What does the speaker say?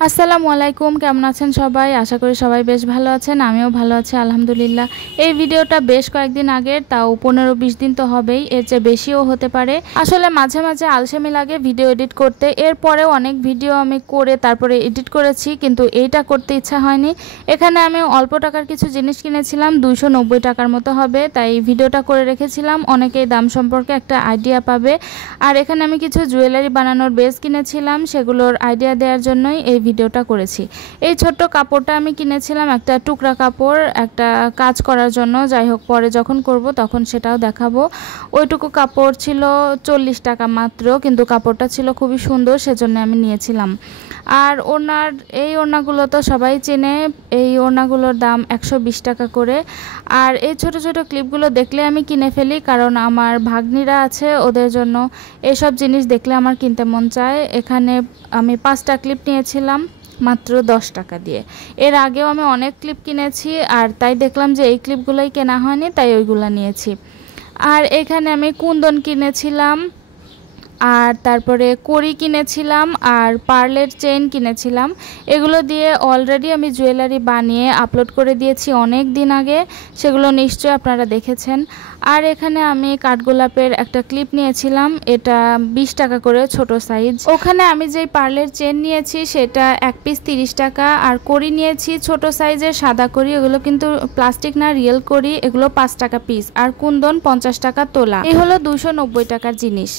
আসসালামু আলাইকুম, কেমন আছেন সবাই? আশা করি সবাই বেশ ভালো আছেন। আমিও ভালো আছি আলহামদুলিল্লাহ। এই ভিডিওটা বেশ কয়েকদিন আগের, তাও 15-20 দিন তো হবেই, এর চেয়ে বেশিও হতে পারে। আসলে মাঝে মাঝে আলসেমি লাগে ভিডিও এডিট করতে। এরপরেও অনেক ভিডিও আমি করে তারপরে এডিট করেছি, কিন্তু এইটা করতে ইচ্ছা হয়নি। এখানে আমি অল্প টাকার কিছু জিনিস কিনেছিলাম, 290 টাকার মতো হবে, তাই ভিডিওটা করে রেখেছিলাম। অনেকেই দাম সম্পর্কে একটা আইডিয়া পাবে। আর এখানে আমি কিছু জুয়েলারি বানানোর বেস কিনেছিলাম, সেগুলোর আইডিয়া দেওয়ার জন্যই এই ভিডিওটা করেছি। এই ছোট্ট কাপড়টা আমি কিনেছিলাম, একটা টুকরা কাপড়, একটা কাজ করার জন্য। যাই হোক, পরে যখন করব তখন সেটাও দেখাবো। ওইটুকু কাপড় ছিল 40 টাকা মাত্র, কিন্তু কাপড়টা ছিল খুবই সুন্দর, সেজন্য আমি নিয়েছিলাম। আর এই ওড়নাগুলো তো সবাই চেনে। এই ওড়নাগুলোর দাম 120 টাকা করে। আর এই ছোট ছোট ক্লিপগুলো দেখলে আমি কিনে ফেলি, কারণ আমার ভাগ্নিরা আছে, ওদের জন্য এসব জিনিস দেখলে আমার কিনতে মন চায়। এখানে আমি 5টা ক্লিপ নিয়েছিলাম মাত্র 10 টাকা দিয়ে। এর আগেও আমি অনেক ক্লিপ কিনেছি, আর তাই দেখলাম যে এই ক্লিপগুলোই কেনা হয়নি, তাই ওইগুলো নিয়েছি। আর এখানে আমি কুন্দন কিনেছিলাম, আর তারপরে কড়ি কিনেছিলাম, আর পার্লের চেইন কিনেছিলাম। এগুলো দিয়ে অলরেডি আমি জুয়েলারি বানিয়ে আপলোড করে দিয়েছি অনেক দিন আগে, সেগুলো নিশ্চয়ই আপনারা দেখেছেন। আর এখানে আমি কাঠগোলাপের একটা ক্লিপ নিয়েছিলাম, এটা 20 টাকা করে, ছোট সাইজ। ওখানে আমি যেই পার্লের চেন নিয়েছি সেটা এক পিস 30 টাকা। আর কড়ি নিয়েছি ছোট সাইজের সাদা কড়ি, এগুলো কিন্তু প্লাস্টিক না, রিয়েল কড়ি, এগুলো 5 টাকা পিস। আর কুন্দন 50 টাকা তোলা। এই হলো 290 টাকার জিনিস।